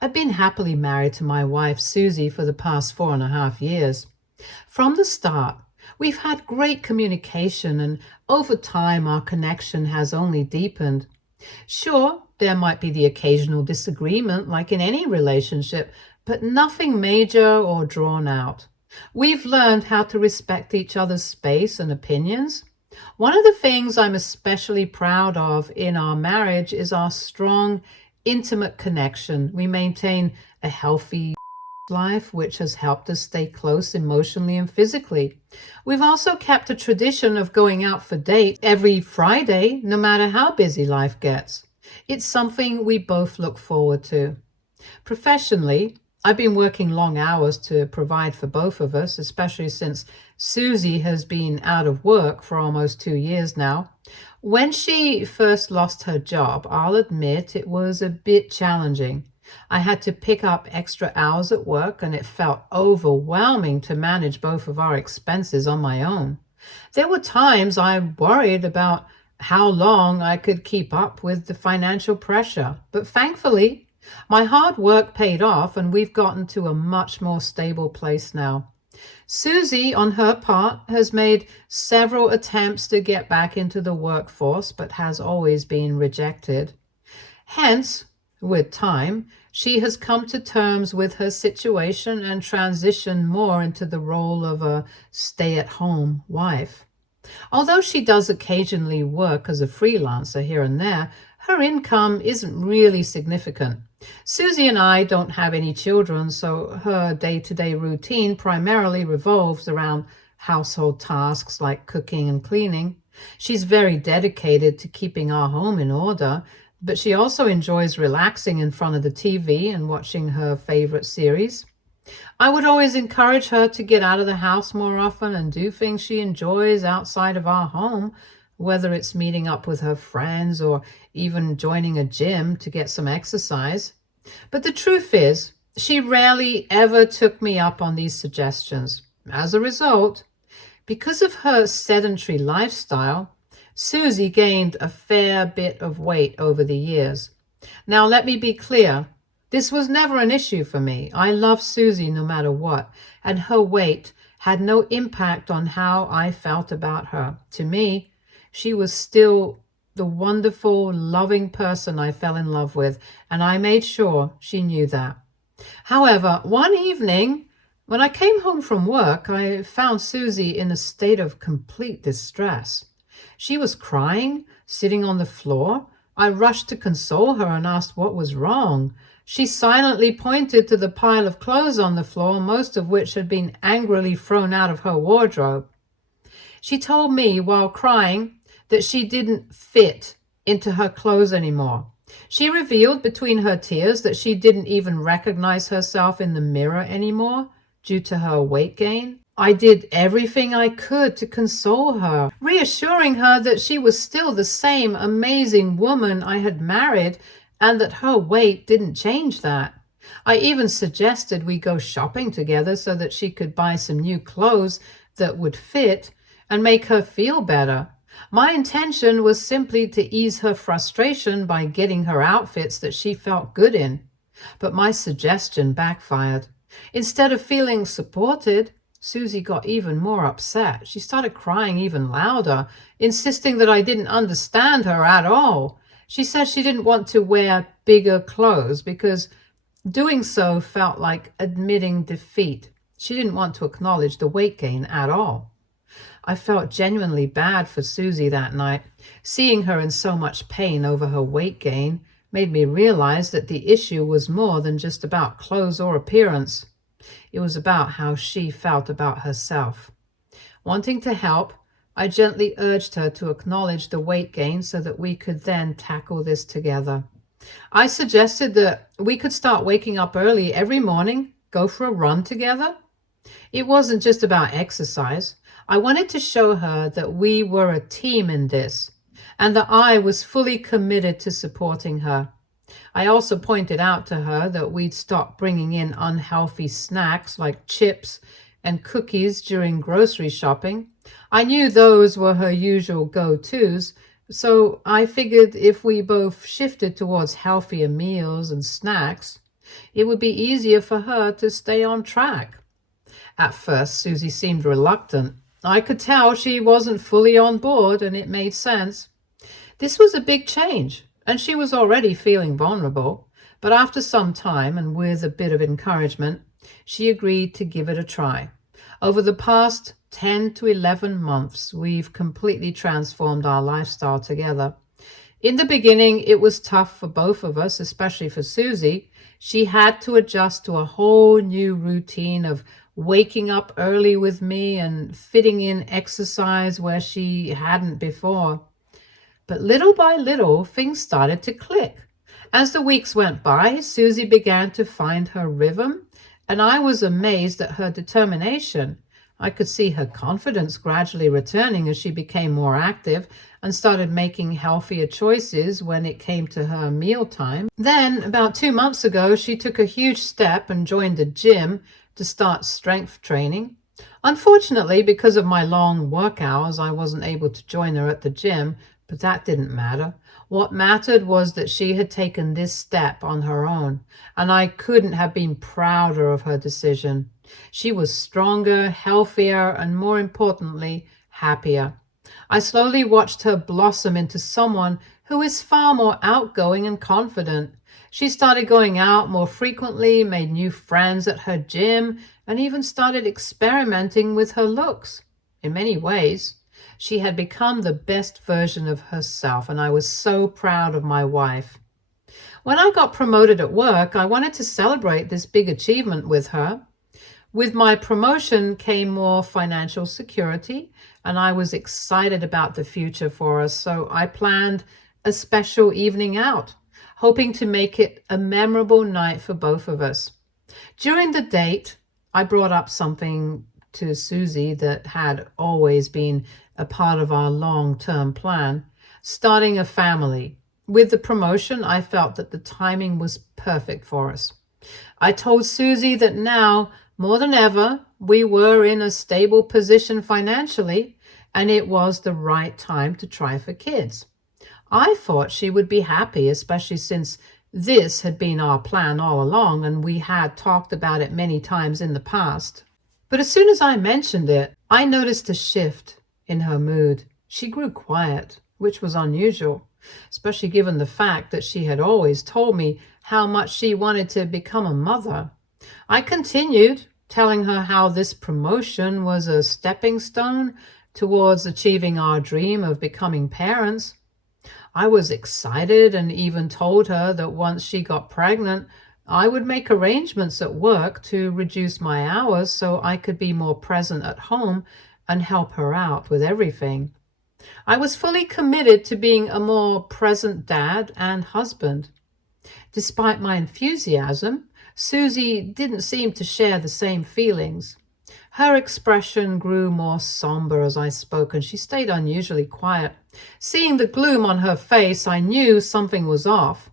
I've been happily married to my wife, Suzy, for the past 4.5 years. From the start, we've had great communication, and over time, our connection has only deepened. Sure, there might be the occasional disagreement, like in any relationship, but nothing major or drawn out. We've learned how to respect each other's space and opinions. One of the things I'm especially proud of in our marriage is our strong, intimate connection. We maintain a healthy life, which has helped us stay close emotionally and physically. We've also kept a tradition of going out for dates every Friday, no matter how busy life gets. It's something we both look forward to. Professionally, I've been working long hours to provide for both of us, especially since Suzy has been out of work for almost 2 years now. When she first lost her job, I'll admit it was a bit challenging. I had to pick up extra hours at work, and it felt overwhelming to manage both of our expenses on my own. There were times I worried about how long I could keep up with the financial pressure, but thankfully, my hard work paid off, and we've gotten to a much more stable place now. Suzy, on her part, has made several attempts to get back into the workforce, but has always been rejected. Hence, with time, she has come to terms with her situation and transitioned more into the role of a stay-at-home wife. Although she does occasionally work as a freelancer here and there, her income isn't really significant. Suzy and I don't have any children, so her day-to-day routine primarily revolves around household tasks like cooking and cleaning. She's very dedicated to keeping our home in order, but she also enjoys relaxing in front of the TV and watching her favorite series. I would always encourage her to get out of the house more often and do things she enjoys outside of our home, whether it's meeting up with her friends or even joining a gym to get some exercise. But the truth is, she rarely ever took me up on these suggestions. As a result, because of her sedentary lifestyle, Suzy gained a fair bit of weight over the years. Now, let me be clear. This was never an issue for me. I love Suzy no matter what, and her weight had no impact on how I felt about her. To me, she was still the wonderful, loving person I fell in love with, and I made sure she knew that. However, one evening, when I came home from work, I found Suzy in a state of complete distress. She was crying, sitting on the floor. I rushed to console her and asked what was wrong. She silently pointed to the pile of clothes on the floor, most of which had been angrily thrown out of her wardrobe. She told me while crying that she didn't fit into her clothes anymore. She revealed between her tears that she didn't even recognize herself in the mirror anymore due to her weight gain. I did everything I could to console her, reassuring her that she was still the same amazing woman I had married and that her weight didn't change that. I even suggested we go shopping together so that she could buy some new clothes that would fit and make her feel better. My intention was simply to ease her frustration by getting her outfits that she felt good in. But my suggestion backfired. Instead of feeling supported, Suzy got even more upset. She started crying even louder, insisting that I didn't understand her at all. She said she didn't want to wear bigger clothes because doing so felt like admitting defeat. She didn't want to acknowledge the weight gain at all. I felt genuinely bad for Suzy that night. Seeing her in so much pain over her weight gain made me realize that the issue was more than just about clothes or appearance. It was about how she felt about herself. Wanting to help, I gently urged her to acknowledge the weight gain so that we could then tackle this together. I suggested that we could start waking up early every morning, go for a run together. It wasn't just about exercise. I wanted to show her that we were a team in this, and that I was fully committed to supporting her. I also pointed out to her that we'd stop bringing in unhealthy snacks like chips and cookies during grocery shopping. I knew those were her usual go-tos, so I figured if we both shifted towards healthier meals and snacks, it would be easier for her to stay on track. At first, Suzy seemed reluctant. I could tell she wasn't fully on board, and it made sense. This was a big change, and she was already feeling vulnerable. But after some time, and with a bit of encouragement, she agreed to give it a try. Over the past 10 to 11 months, we've completely transformed our lifestyle together. In the beginning, it was tough for both of us, especially for Suzy. She had to adjust to a whole new routine of waking up early with me and fitting in exercise where she hadn't before. But little by little, things started to click. As the weeks went by, Suzy began to find her rhythm, and I was amazed at her determination. I could see her confidence gradually returning as she became more active and started making healthier choices when it came to her mealtime. Then, about 2 months ago, she took a huge step and joined the gym to start strength training. Unfortunately, because of my long work hours, I wasn't able to join her at the gym, but that didn't matter. What mattered was that she had taken this step on her own, and I couldn't have been prouder of her decision. She was stronger, healthier, and more importantly, happier. I slowly watched her blossom into someone who is far more outgoing and confident. She started going out more frequently, made new friends at her gym, and even started experimenting with her looks. In many ways, she had become the best version of herself, and I was so proud of my wife. When I got promoted at work, I wanted to celebrate this big achievement with her. With my promotion came more financial security, and I was excited about the future for us, so I planned a special evening out, hoping to make it a memorable night for both of us. During the date, I brought up something to Suzy that had always been a part of our long-term plan, starting a family. With the promotion, I felt that the timing was perfect for us. I told Suzy that now, more than ever, we were in a stable position financially, and it was the right time to try for kids. I thought she would be happy, especially since this had been our plan all along, and we had talked about it many times in the past. But as soon as I mentioned it, I noticed a shift in her mood. She grew quiet, which was unusual, especially given the fact that she had always told me how much she wanted to become a mother. I continued, telling her how this promotion was a stepping stone towards achieving our dream of becoming parents. I was excited and even told her that once she got pregnant, I would make arrangements at work to reduce my hours so I could be more present at home and help her out with everything. I was fully committed to being a more present dad and husband. Despite my enthusiasm, Suzy didn't seem to share the same feelings. Her expression grew more somber as I spoke, and she stayed unusually quiet. Seeing the gloom on her face, I knew something was off.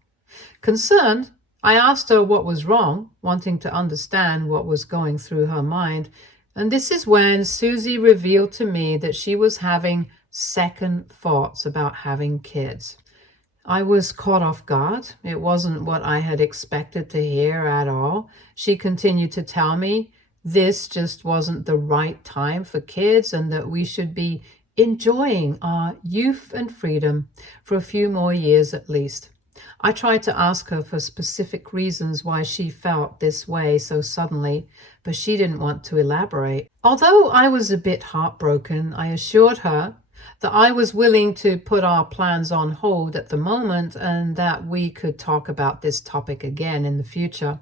Concerned, I asked her what was wrong, wanting to understand what was going through her mind, and this is when Suzy revealed to me that she was having second thoughts about having kids. I was caught off guard. It wasn't what I had expected to hear at all. She continued to tell me this just wasn't the right time for kids and that we should be enjoying our youth and freedom for a few more years at least. I tried to ask her for specific reasons why she felt this way so suddenly, but she didn't want to elaborate. Although I was a bit heartbroken, I assured her that I was willing to put our plans on hold at the moment and that we could talk about this topic again in the future.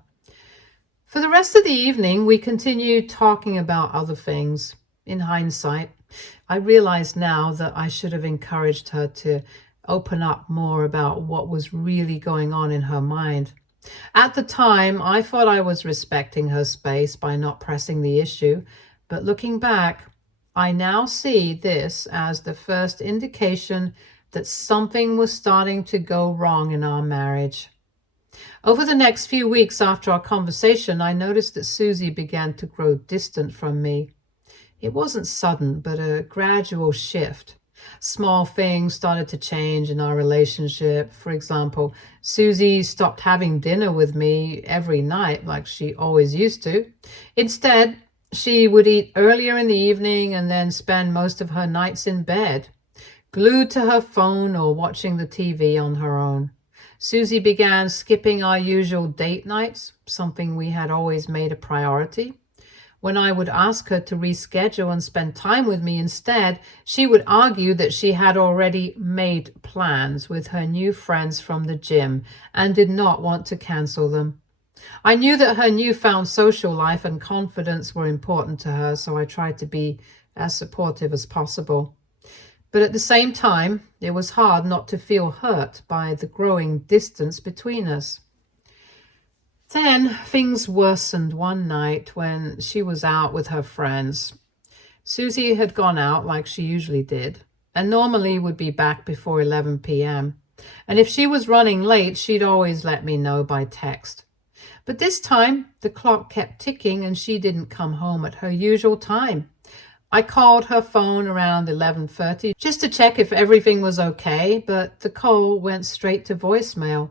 For the rest of the evening, we continued talking about other things. In hindsight, I realize now that I should have encouraged her to open up more about what was really going on in her mind. At the time, I thought I was respecting her space by not pressing the issue, but looking back, I now see this as the first indication that something was starting to go wrong in our marriage. Over the next few weeks after our conversation, I noticed that Suzy began to grow distant from me. It wasn't sudden, but a gradual shift. Small things started to change in our relationship. For example, Suzy stopped having dinner with me every night like she always used to. Instead, she would eat earlier in the evening and then spend most of her nights in bed, glued to her phone or watching the TV on her own. Suzy began skipping our usual date nights, something we had always made a priority. When I would ask her to reschedule and spend time with me instead, she would argue that she had already made plans with her new friends from the gym and did not want to cancel them. I knew that her newfound social life and confidence were important to her, so I tried to be as supportive as possible. But at the same time, it was hard not to feel hurt by the growing distance between us. Then things worsened one night when she was out with her friends. Suzy had gone out like she usually did, and normally would be back before 11 p.m. And if she was running late, she'd always let me know by text. But this time, the clock kept ticking and she didn't come home at her usual time. I called her phone around 11:30 just to check if everything was okay, but the call went straight to voicemail.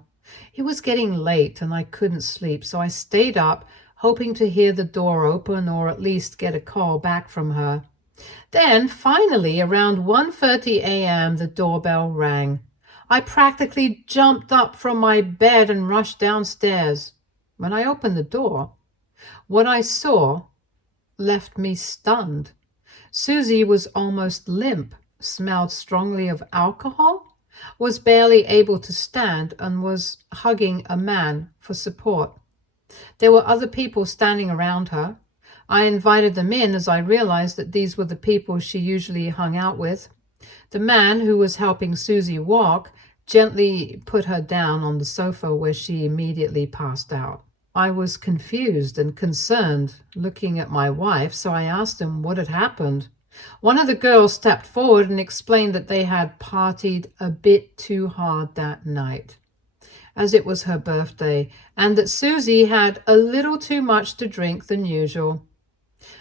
It was getting late and I couldn't sleep, so I stayed up, hoping to hear the door open or at least get a call back from her. Then, finally, around 1:30 a.m., the doorbell rang. I practically jumped up from my bed and rushed downstairs. When I opened the door, what I saw left me stunned. Suzy was almost limp, smelled strongly of alcohol, was barely able to stand, and was hugging a man for support. There were other people standing around her. I invited them in as I realized that these were the people she usually hung out with. The man who was helping Suzy walk gently put her down on the sofa where she immediately passed out. I was confused and concerned, looking at my wife, so I asked him what had happened. One of the girls stepped forward and explained that they had partied a bit too hard that night, as it was her birthday, and that Suzy had a little too much to drink than usual.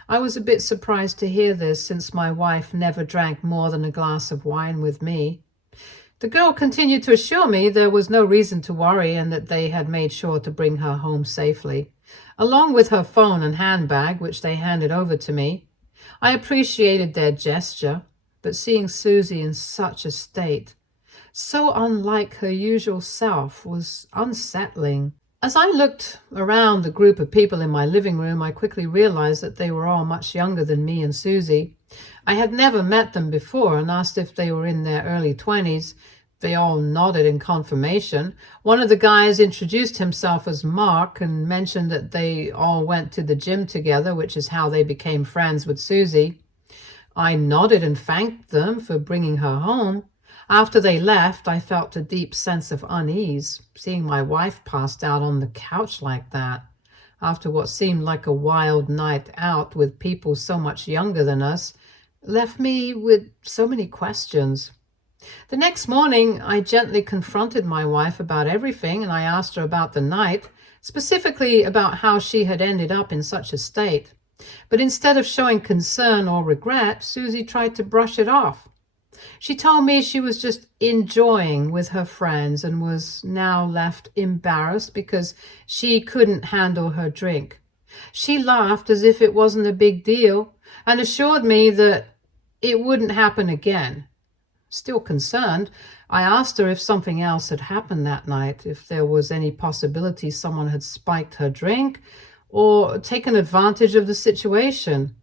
I was a bit surprised to hear this, since my wife never drank more than a glass of wine with me. The girl continued to assure me there was no reason to worry and that they had made sure to bring her home safely, along with her phone and handbag, which they handed over to me. I appreciated their gesture, but seeing Suzy in such a state, so unlike her usual self, was unsettling. As I looked around the group of people in my living room, I quickly realized that they were all much younger than me and Suzy. I had never met them before and asked if they were in their early 20s. They all nodded in confirmation. One of the guys introduced himself as Mark and mentioned that they all went to the gym together, which is how they became friends with Suzy. I nodded and thanked them for bringing her home. After they left, I felt a deep sense of unease. Seeing my wife passed out on the couch like that, after what seemed like a wild night out with people so much younger than us, left me with so many questions. The next morning, I gently confronted my wife about everything, and I asked her about the night, specifically about how she had ended up in such a state. But instead of showing concern or regret, Suzy tried to brush it off. She told me she was just enjoying with her friends and was now left embarrassed because she couldn't handle her drink. She laughed as if it wasn't a big deal and assured me that it wouldn't happen again. Still concerned, I asked her if something else had happened that night, if there was any possibility someone had spiked her drink or taken advantage of the situation.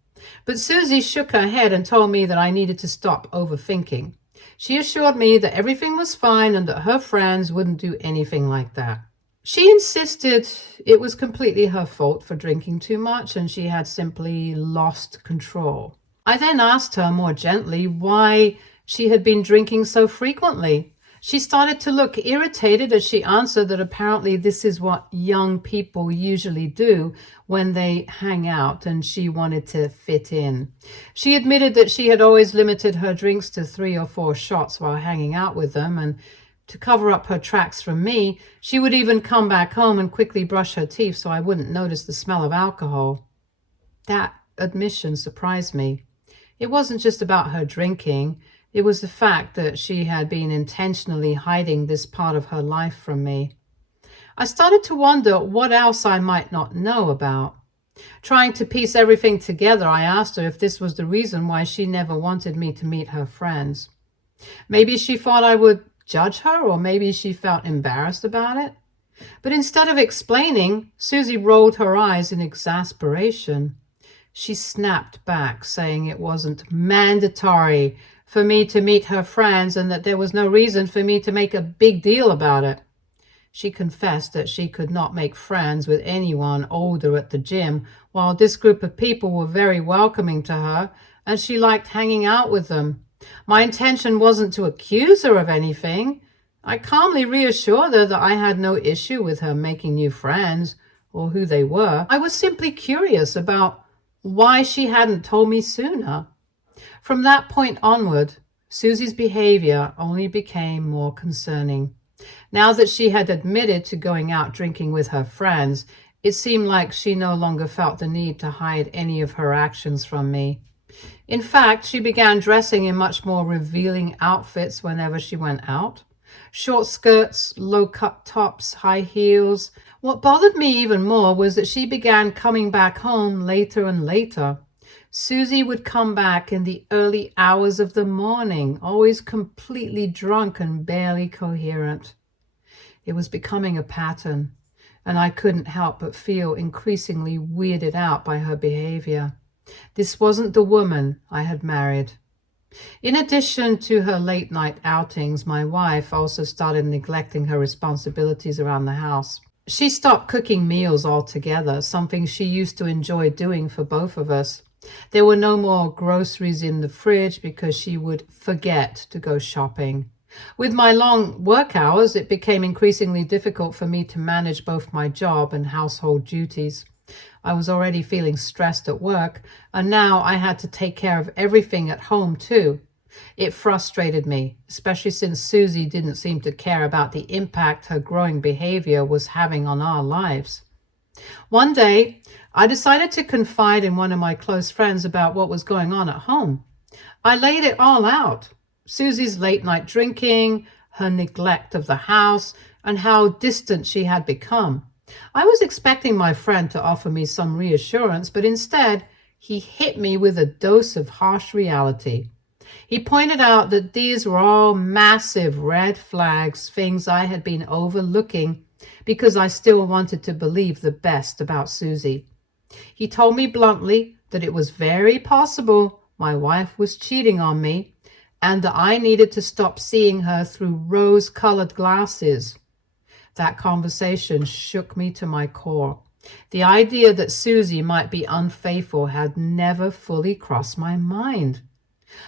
But Suzy shook her head and told me that I needed to stop overthinking. She assured me that everything was fine and that her friends wouldn't do anything like that. She insisted it was completely her fault for drinking too much and she had simply lost control. I then asked her more gently why she had been drinking so frequently. She started to look irritated as she answered that apparently this is what young people usually do when they hang out, and she wanted to fit in. She admitted that she had always limited her drinks to 3 or 4 shots while hanging out with them, and to cover up her tracks from me, she would even come back home and quickly brush her teeth so I wouldn't notice the smell of alcohol. That admission surprised me. It wasn't just about her drinking. It was the fact that she had been intentionally hiding this part of her life from me. I started to wonder what else I might not know about. Trying to piece everything together, I asked her if this was the reason why she never wanted me to meet her friends. Maybe she thought I would judge her, or maybe she felt embarrassed about it. But instead of explaining, Suzy rolled her eyes in exasperation. She snapped back, saying it wasn't mandatory for me to meet her friends and that there was no reason for me to make a big deal about it. She confessed that she could not make friends with anyone older at the gym, while this group of people were very welcoming to her and she liked hanging out with them. My intention wasn't to accuse her of anything. I calmly reassured her that I had no issue with her making new friends or who they were. I was simply curious about why she hadn't told me sooner. From that point onward, Suzy's behavior only became more concerning. Now that she had admitted to going out drinking with her friends, it seemed like she no longer felt the need to hide any of her actions from me. In fact, she began dressing in much more revealing outfits whenever she went out. Short skirts, low-cut tops, high heels. What bothered me even more was that she began coming back home later and later. Suzy would come back in the early hours of the morning, always completely drunk and barely coherent. It was becoming a pattern, and I couldn't help but feel increasingly weirded out by her behavior. This wasn't the woman I had married. In addition to her late-night outings, my wife also started neglecting her responsibilities around the house. She stopped cooking meals altogether, something she used to enjoy doing for both of us. There were no more groceries in the fridge because she would forget to go shopping. With my long work hours, it became increasingly difficult for me to manage both my job and household duties. I was already feeling stressed at work, and now I had to take care of everything at home too. It frustrated me, especially since Suzy didn't seem to care about the impact her growing behavior was having on our lives. One day, I decided to confide in one of my close friends about what was going on at home. I laid it all out. Suzy's late-night drinking, her neglect of the house, and how distant she had become. I was expecting my friend to offer me some reassurance, but instead, he hit me with a dose of harsh reality. He pointed out that these were all massive red flags, things I had been overlooking because I still wanted to believe the best about Suzy. He told me bluntly that it was very possible my wife was cheating on me and that I needed to stop seeing her through rose-colored glasses. That conversation shook me to my core. The idea that Suzy might be unfaithful had never fully crossed my mind.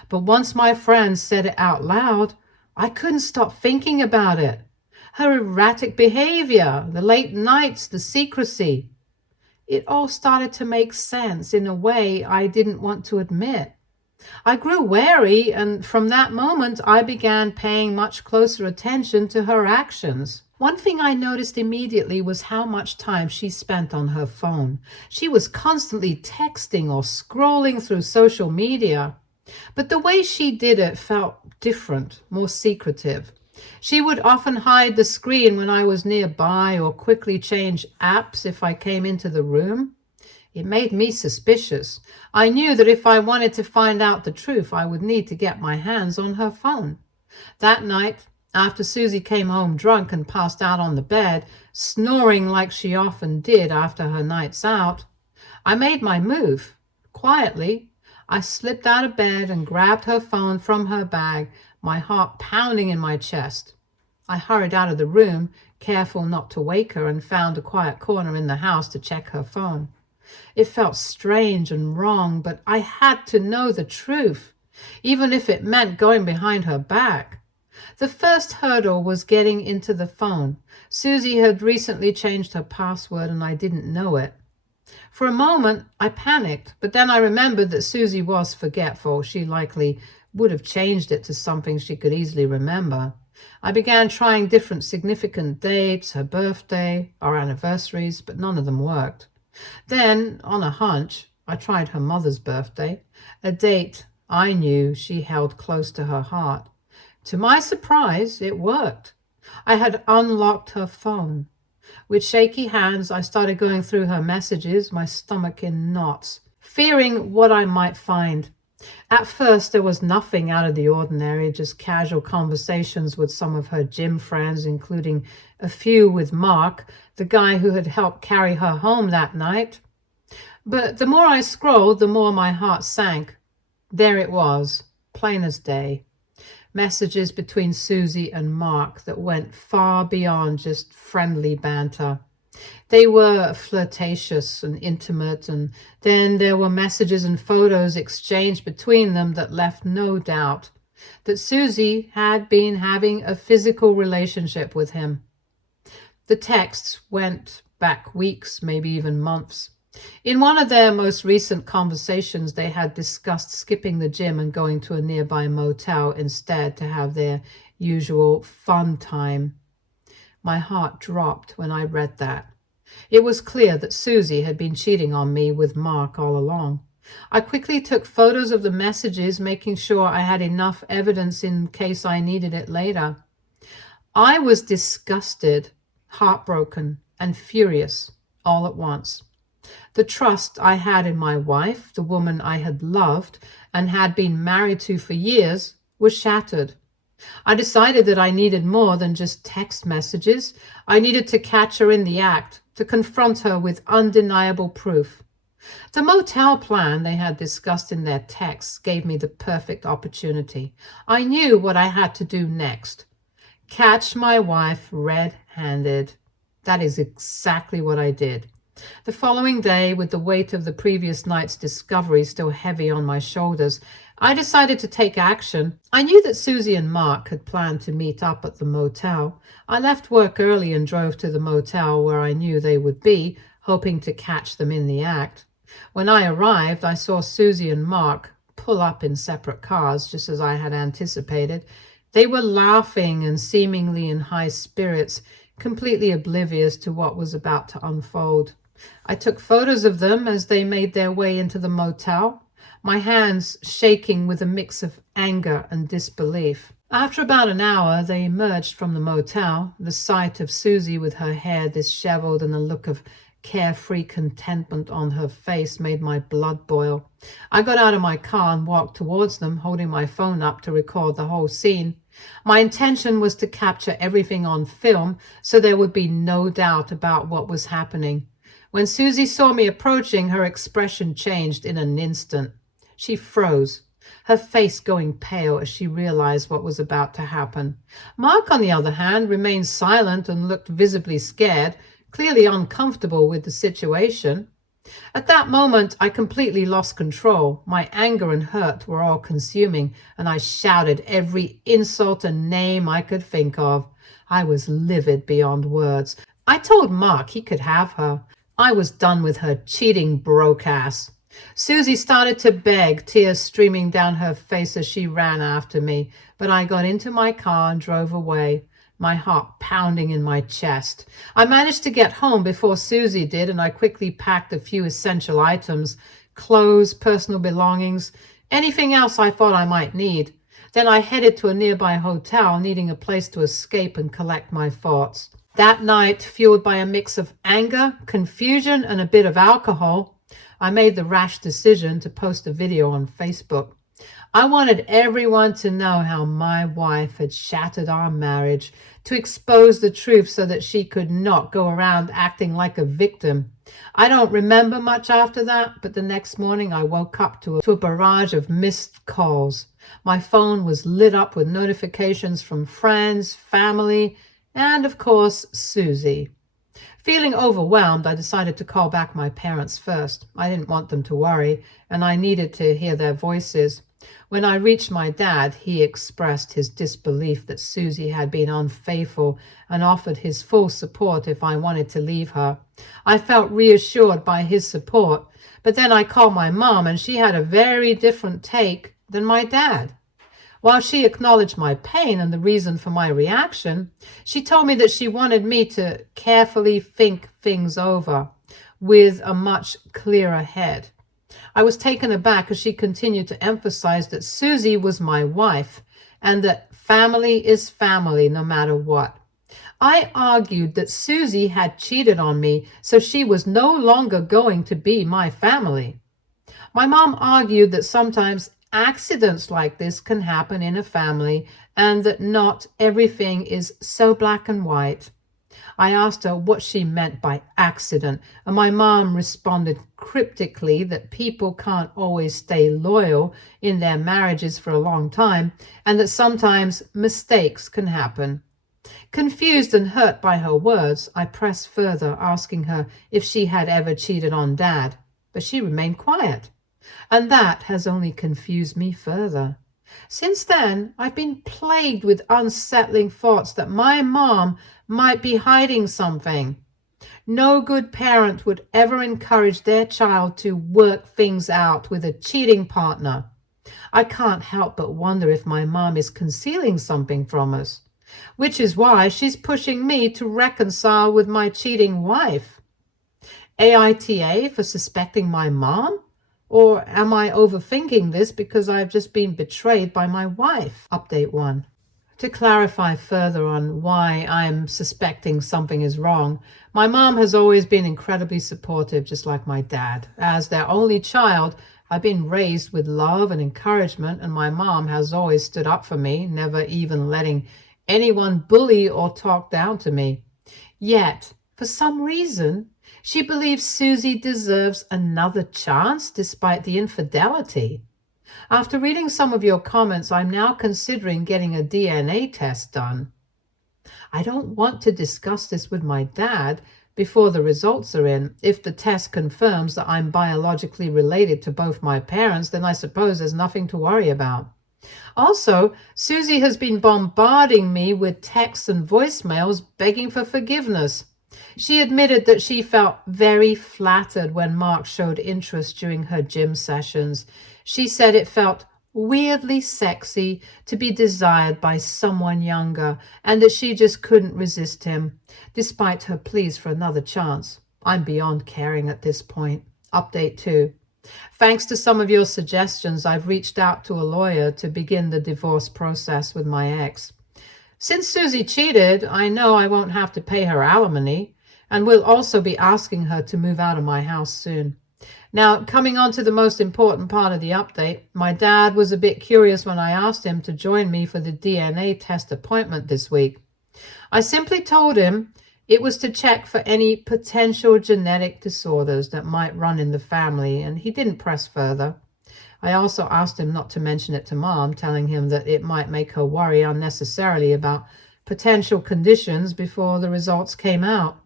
But once my friend said it out loud, I couldn't stop thinking about it. Her erratic behavior, the late nights, the secrecy. It all started to make sense in a way I didn't want to admit. I grew wary, and from that moment I began paying much closer attention to her actions. One thing I noticed immediately was how much time she spent on her phone. She was constantly texting or scrolling through social media. But the way she did it felt different, more secretive. She would often hide the screen when I was nearby or quickly change apps if I came into the room. It made me suspicious. I knew that if I wanted to find out the truth, I would need to get my hands on her phone. That night, after Suzy came home drunk and passed out on the bed, snoring like she often did after her nights out, I made my move. Quietly, I slipped out of bed and grabbed her phone from her bag, my heart pounding in my chest. I hurried out of the room, careful not to wake her, and found a quiet corner in the house to check her phone. It felt strange and wrong, but I had to know the truth, even if it meant going behind her back. The first hurdle was getting into the phone. Suzy had recently changed her password and I didn't know it. For a moment, I panicked, but then I remembered that Suzy was forgetful. She likely would have changed it to something she could easily remember. I began trying different significant dates, her birthday, our anniversaries, but none of them worked. Then, on a hunch, I tried her mother's birthday, a date I knew she held close to her heart. To my surprise, it worked. I had unlocked her phone. With shaky hands, I started going through her messages, my stomach in knots, fearing what I might find. At first, there was nothing out of the ordinary, just casual conversations with some of her gym friends, including a few with Mark, the guy who had helped carry her home that night. But the more I scrolled, the more my heart sank. There it was, plain as day. Messages between Suzy and Mark that went far beyond just friendly banter. They were flirtatious and intimate, and then there were messages and photos exchanged between them that left no doubt that Suzy had been having a physical relationship with him. The texts went back weeks, maybe even months. In one of their most recent conversations, they had discussed skipping the gym and going to a nearby motel instead to have their usual fun time. My heart dropped when I read that. It was clear that Suzy had been cheating on me with Mark all along. I quickly took photos of the messages, making sure I had enough evidence in case I needed it later. I was disgusted, heartbroken, and furious all at once. The trust I had in my wife, the woman I had loved and had been married to for years, was shattered. I decided that I needed more than just text messages. I needed to catch her in the act, to confront her with undeniable proof. The motel plan they had discussed in their texts gave me the perfect opportunity. I knew what I had to do next. Catch my wife red-handed. That is exactly what I did. The following day, with the weight of the previous night's discovery still heavy on my shoulders, I decided to take action. I knew that Suzy and Mark had planned to meet up at the motel. I left work early and drove to the motel where I knew they would be, hoping to catch them in the act. When I arrived, I saw Suzy and Mark pull up in separate cars, just as I had anticipated. They were laughing and seemingly in high spirits, completely oblivious to what was about to unfold. I took photos of them as they made their way into the motel, my hands shaking with a mix of anger and disbelief. After about an hour, they emerged from the motel. The sight of Suzy with her hair disheveled and a look of carefree contentment on her face made my blood boil. I got out of my car and walked towards them, holding my phone up to record the whole scene. My intention was to capture everything on film so there would be no doubt about what was happening. When Suzy saw me approaching, her expression changed in an instant. She froze, her face going pale as she realized what was about to happen. Mark, on the other hand, remained silent and looked visibly scared, clearly uncomfortable with the situation. At that moment, I completely lost control. My anger and hurt were all consuming, and I shouted every insult and name I could think of. I was livid beyond words. I told Mark he could have her. I was done with her cheating broke ass. Suzy started to beg, tears streaming down her face as she ran after me, but I got into my car and drove away, my heart pounding in my chest. I managed to get home before Suzy did, and I quickly packed a few essential items, clothes, personal belongings, anything else I thought I might need. Then I headed to a nearby hotel, needing a place to escape and collect my thoughts. That night, fueled by a mix of anger, confusion, and a bit of alcohol, I made the rash decision to post a video on Facebook. I wanted everyone to know how my wife had shattered our marriage, to expose the truth so that she could not go around acting like a victim. I don't remember much after that, but the next morning I woke up to a barrage of missed calls. My phone was lit up with notifications from friends, family, and of course, Suzy. Feeling overwhelmed, I decided to call back my parents first. I didn't want them to worry, and I needed to hear their voices. When I reached my dad, he expressed his disbelief that Suzy had been unfaithful and offered his full support if I wanted to leave her. I felt reassured by his support, but then I called my mom, and she had a very different take than my dad. While she acknowledged my pain and the reason for my reaction, she told me that she wanted me to carefully think things over with a much clearer head. I was taken aback as she continued to emphasize that Suzy was my wife and that family is family no matter what. I argued that Suzy had cheated on me, so she was no longer going to be my family. My mom argued that sometimes accidents like this can happen in a family and that not everything is so black and white. I asked her what she meant by accident, and my mom responded cryptically that people can't always stay loyal in their marriages for a long time and that sometimes mistakes can happen. Confused and hurt by her words, I pressed further, asking her if she had ever cheated on Dad, but she remained quiet, and that has only confused me further. Since then, I've been plagued with unsettling thoughts that my mom might be hiding something. No good parent would ever encourage their child to work things out with a cheating partner. I can't help but wonder if my mom is concealing something from us, which is why she's pushing me to reconcile with my cheating wife. AITA for suspecting my mom? Or am I overthinking this because I've just been betrayed by my wife? Update 1. To clarify further on why I'm suspecting something is wrong, my mom has always been incredibly supportive, just like my dad. As their only child, I've been raised with love and encouragement, and my mom has always stood up for me, never even letting anyone bully or talk down to me. Yet, for some reason, she believes Suzy deserves another chance despite the infidelity. After reading some of your comments, I'm now considering getting a DNA test done. I don't want to discuss this with my dad before the results are in. If the test confirms that I'm biologically related to both my parents, then I suppose there's nothing to worry about. Also, Suzy has been bombarding me with texts and voicemails begging for forgiveness. She admitted that she felt very flattered when Mark showed interest during her gym sessions. She said it felt weirdly sexy to be desired by someone younger and that she just couldn't resist him, despite her pleas for another chance. I'm beyond caring at this point. Update 2. Thanks to some of your suggestions, I've reached out to a lawyer to begin the divorce process with my ex. Since Suzy cheated, I know I won't have to pay her alimony, and will also be asking her to move out of my house soon. Now, coming on to the most important part of the update, my dad was a bit curious when I asked him to join me for the DNA test appointment this week. I simply told him it was to check for any potential genetic disorders that might run in the family, and he didn't press further. I also asked him not to mention it to Mom, telling him that it might make her worry unnecessarily about potential conditions before the results came out.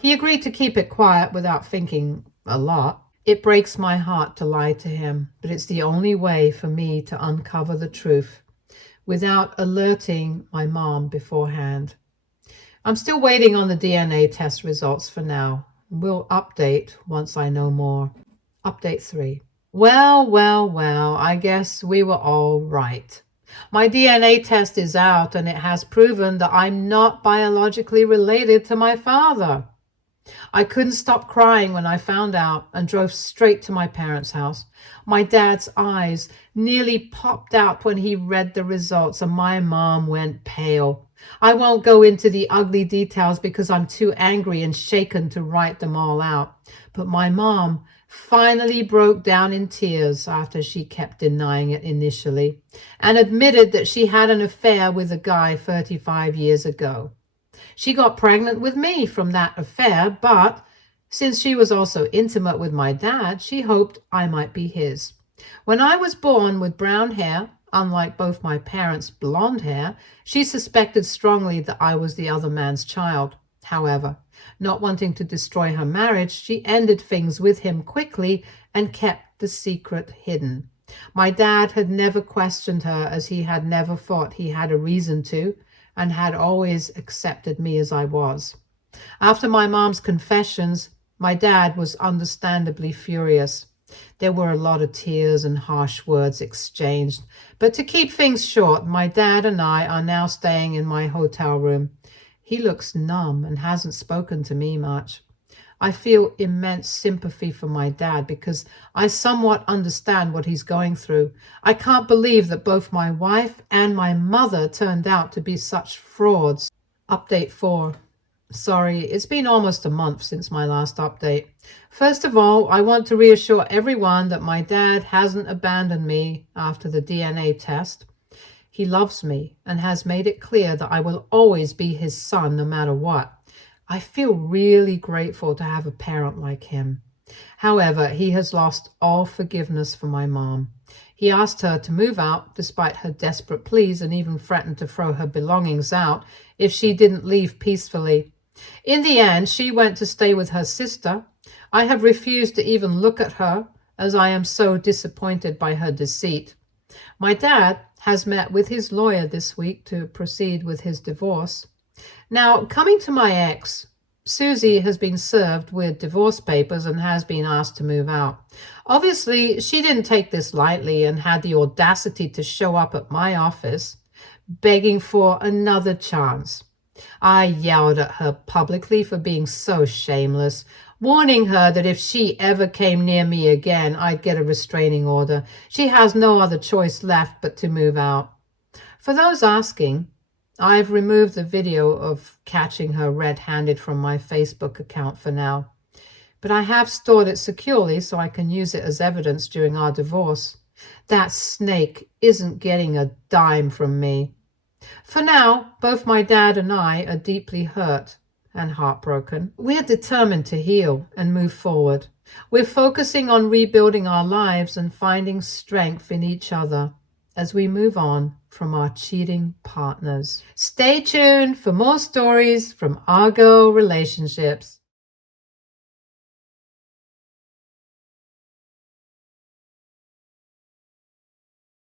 He agreed to keep it quiet without thinking a lot. It breaks my heart to lie to him, but it's the only way for me to uncover the truth without alerting my mom beforehand. I'm still waiting on the DNA test results for now. We'll update once I know more. Update 3. Well, I guess we were all right. My DNA test is out and it has proven that I'm not biologically related to my father. I couldn't stop crying when I found out and drove straight to my parents' house. My dad's eyes nearly popped out when he read the results and my mom went pale. I won't go into the ugly details because I'm too angry and shaken to write them all out. But my mom finally broke down in tears after she kept denying it initially and admitted that she had an affair with a guy 35 years ago. She got pregnant with me from that affair, but since she was also intimate with my dad, she hoped I might be his. When I was born with brown hair, unlike both my parents' blonde hair, she suspected strongly that I was the other man's child. However, not wanting to destroy her marriage, she ended things with him quickly and kept the secret hidden. My dad had never questioned her, as he had never thought he had a reason to, and had always accepted me as I was. After my mom's confessions, my dad was understandably furious. There were a lot of tears and harsh words exchanged, but to keep things short, my dad and I are now staying in my hotel room. He looks numb and hasn't spoken to me much. I feel immense sympathy for my dad because I somewhat understand what he's going through. I can't believe that both my wife and my mother turned out to be such frauds. Update 4. Sorry, it's been almost a month since my last update. First of all, I want to reassure everyone that my dad hasn't abandoned me after the DNA test. He loves me and has made it clear that I will always be his son no matter what. I feel really grateful to have a parent like him. However, he has lost all forgiveness for my mom. He asked her to move out despite her desperate pleas and even threatened to throw her belongings out if she didn't leave peacefully. In the end, she went to stay with her sister. I have refused to even look at her as I am so disappointed by her deceit. My dad has met with his lawyer this week to proceed with his divorce. Now, coming to my ex, Suzy has been served with divorce papers and has been asked to move out. Obviously, she didn't take this lightly and had the audacity to show up at my office begging for another chance. I yelled at her publicly for being so shameless, warning her that if she ever came near me again, I'd get a restraining order. She has no other choice left but to move out. For those asking, I've removed the video of catching her red-handed from my Facebook account for now, but I have stored it securely so I can use it as evidence during our divorce. That snake isn't getting a dime from me. For now, both my dad and I are deeply hurt and heartbroken. We're determined to heal and move forward. We're focusing on rebuilding our lives and finding strength in each other as we move on from our cheating partners. Stay tuned for more stories from Argo Relationships.